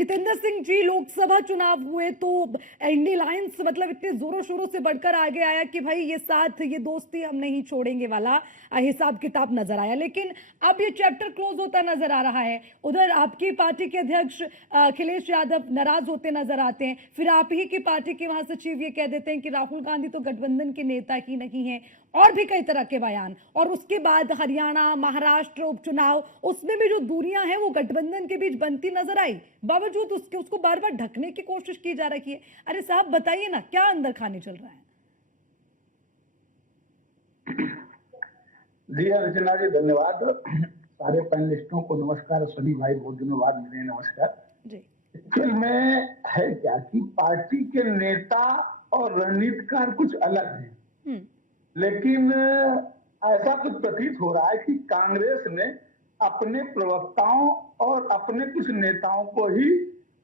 जितेंद्र सिंह जी, लोकसभा चुनाव हुए तो इंडी अलायंस मतलब इतने जोरों शोरों से बढ़कर आगे आया कि भाई ये साथ, ये दोस्ती हम नहीं छोड़ेंगे वाला हिसाब किताब नजर आया। लेकिन अब ये चैप्टर क्लोज होता नजर आ रहा है। उधर आपकी पार्टी के अध्यक्ष अखिलेश यादव नाराज होते नजर आते हैं, फिर आप ही की पार्टी के महासचिव ये कह देते हैं कि राहुल गांधी तो गठबंधन के नेता ही नहीं है, और भी कई तरह के बयान। और उसके बाद हरियाणा, महाराष्ट्र उपचुनाव, उसमें भी जो दूरियां हैं वो गठबंधन के बीच बनती नजर आई, बावजूद उसके उसको बार बार ढकने की कोशिश की जा रही है। अरे साहब बताइए ना, क्या अंदर खाने चल रहा है? जी अर्चना जी, धन्यवाद। सारे पैनलिस्टों को नमस्कार। सभी भाई बहुत दिनों बाद मिले, नमस्कार जी। एक्चुअल में है क्या कि पार्टी के नेता और रणनीतिकार कुछ अलग हैं, लेकिन ऐसा कुछ प्रतीत हो रहा है कि कांग्रेस ने अपने प्रवक्ताओं और अपने कुछ नेताओं को ही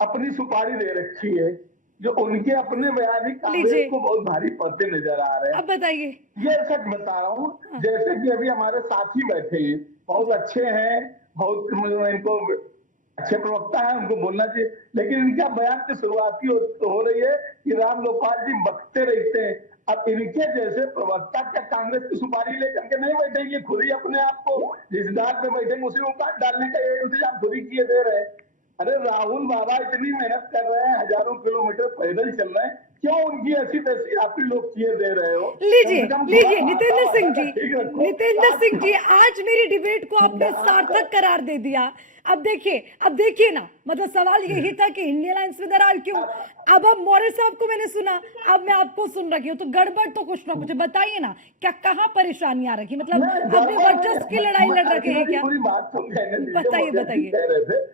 अपनी सुपारी दे रखी है, जो उनके अपने बयान ही कांग्रेस को बहुत भारी पड़ते नजर आ रहे हैं। अब बताइए। ये सच बता रहा हूँ। जैसे कि अभी हमारे साथी बैठे हैं, बहुत अच्छे हैं, बहुत इनको अच्छे प्रवक्ता है, उनको बोलना चाहिए, लेकिन इनका बयान की शुरुआती हो रही है कि राम लोकपाल जी बकते रहते हैं। अब इनके जैसे प्रवक्ता क्या कांग्रेस की सुपारी लेकर के नहीं बैठेंगे, खुद ही अपने आप को रिश्तेदार में बैठेंगे, उसी को काट डालने का ये इंतजाम खुद ही किए दे रहे हैं। अरे राहुल बाबा इतनी मेहनत कर रहे हैं, हजारों किलोमीटर पैदल चल रहे हैं, क्यों उनकी ऐसी तैसी आप ही लोग किए दे रहे हो? लीजिए लीजिए जितेंद्र सिंह जी, जितेंद्र सिंह जी, आज मेरी डिबेट को आपने सार्थक करार दे दिया। अब देखिए ना, मतलब सवाल यही था कि इंडियन अलायंस में दरार क्यों। अब मौर्य साहब को मैंने सुना, अब मैं आपको सुन रही हूँ, तो गड़बड़ तो कुछ ना कुछ बताइए ना, क्या कहाँ परेशानी आ रखी, मतलब अपने वर्चस्व की लड़ाई लड़ रखे हैं क्या? पूरी बात तो बताइए बताइए।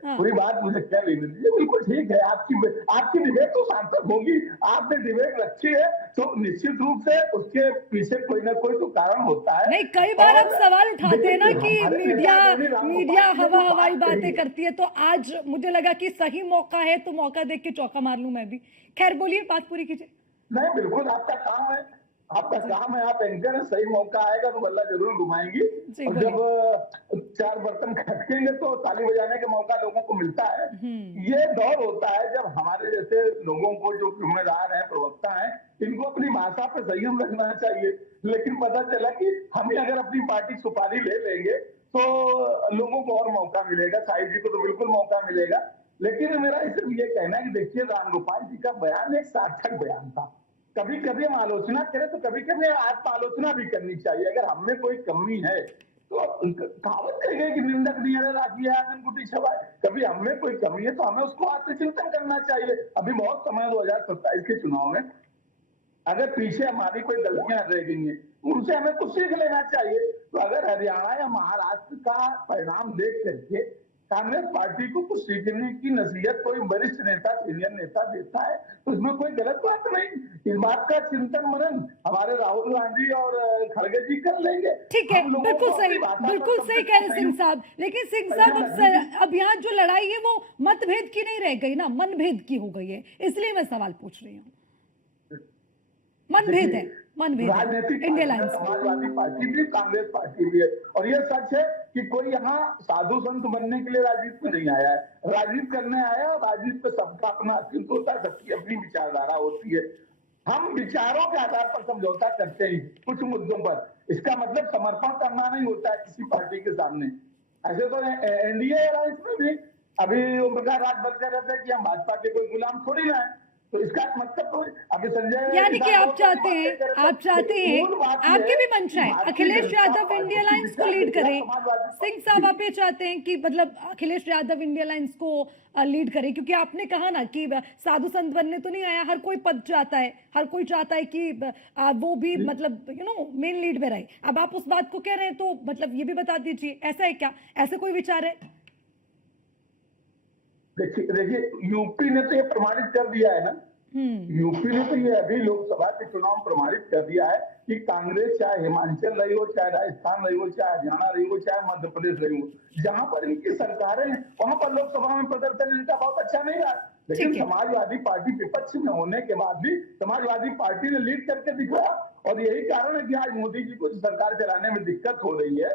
पूरी बात मुझे क्या लेने दीजिए। बिल्कुल ठीक है, आपकी डिबेट तो सार्थक होगी। आपने डिबेट रखी है तो निश्चित रूप से उसके पीछे कोई ना कोई तो कारण होता है। नहीं, कई बार हम सवाल उठाते हैं ना कि मीडिया हवाई बातें करती है, तो आज मुझे लगा कि सही मौका है तो मौका देख के चौका मार लूं मैं भी। खैर बोलिए, बात पूरी कीजिए। नहीं, बिल्कुल आपका काम है, आप एंकर है, सही मौका आएगा तो बल्ला जरूर घुमाएंगी। और जब चार बर्तन खटकेंगे तो ताली बजाने का मौका लोगों को मिलता है। ये दौर होता है जब हमारे जैसे लोगों को, जो जिम्मेदार हैं, प्रवक्ता हैं, इनको अपनी भाषा पे संयम रखना चाहिए। लेकिन पता चला कि हम ही अगर अपनी पार्टी सुपारी ले लेंगे तो लोगों को और मौका मिलेगा, साहिब जी को तो बिल्कुल मौका मिलेगा। लेकिन मेरा सिर्फ ये कहना है कि देखिए, रामगोपाल जी का बयान एक सार्थक बयान था। कभी कभी हम आलोचना करें तो कभी कभी आत्म आलोचना भी करनी चाहिए। अगर हमें कोई कमी है तो कहावत कहेंगे कि निंदक नहीं छवा। कभी हमें कोई कमी है तो हमें उसको आत्मचिंतन करना चाहिए। अभी बहुत समय 2027 के चुनाव में अगर पीछे हमारी कोई गलतियां रह गई हैं, उनसे हमें कुछ सीख लेना चाहिए। तो अगर हरियाणा या महाराष्ट्र का परिणाम देख करके कांग्रेस पार्टी को कुछ सीखने की नसीहत कोई वरिष्ठ नेता, सीनियर नेता देता है तो उसमें कोई गलत बात नहीं। इस बात का चिंतन मनन हमारे राहुल गांधी और खड़गे जी कर लेंगे। ठीक है, बिल्कुल सही कह रहे सिंह साहब। लेकिन सिंह साहब, अब यहाँ जो लड़ाई है वो मतभेद की नहीं रह गई ना, मनभेद की हो गई है, इसलिए मैं सवाल पूछ रही हूँ। मनभेद है राजनीतिक समाजवादी पार्टी भी, कांग्रेस पार्टी भी है। और ये सच है कि कोई यहाँ साधु संत बनने के लिए राजनीति में नहीं आया है, राजनीति करने आया। राजनीति पे सबका अपना अस्तित्व होता है, सबकी अपनी विचारधारा होती है। हम विचारों के आधार पर समझौता करते हैं कुछ मुद्दों पर। इसका मतलब समर्पण करना नहीं होता है किसी पार्टी के सामने। ऐसे तो एनडीए अलायंस में भी अभी ओम प्रकाश राज बल कह रहे थे कि हम भाजपा के कोई गुलाम थोड़ी ना है। तो इसका मतलब तो अभी संजय, यानी कि आप चाहते हैं आपकी भी मंशा है अखिलेश यादव इंडिया अलायंस को लीड करे। सिंह साहब, आप ये चाहते हैं कि मतलब अखिलेश यादव इंडिया अलायंस को लीड करे, क्योंकि आपने कहा ना कि साधु संत बनने तो नहीं आया, हर कोई पद चाहता है, हर कोई चाहता है कि वो भी मतलब मेन लीड में रहे। अब आप उस बात को कह रहे हैं तो मतलब ये भी बता दीजिए, ऐसा है क्या, ऐसे कोई विचार है? देखिए, यूपी ने तो ये प्रमाणित कर दिया है ना। यूपी ने तो ये अभी लोकसभा के चुनाव प्रमाणित कर दिया है कि कांग्रेस चाहे हिमाचल रही हो, चाहे राजस्थान रही हो, चाहे हरियाणा रही हो, चाहे मध्य प्रदेश रही हो, जहां पर इनकी सरकारें हैं वहां पर लोकसभा में प्रदर्शन इनका बहुत अच्छा नहीं रहा। लेकिन समाजवादी पार्टी विपक्ष में होने के बाद भी समाजवादी पार्टी ने लीड करके दिखाया। और यही कारण है कि आज मोदी जी को सरकार चलाने में दिक्कत हो रही है।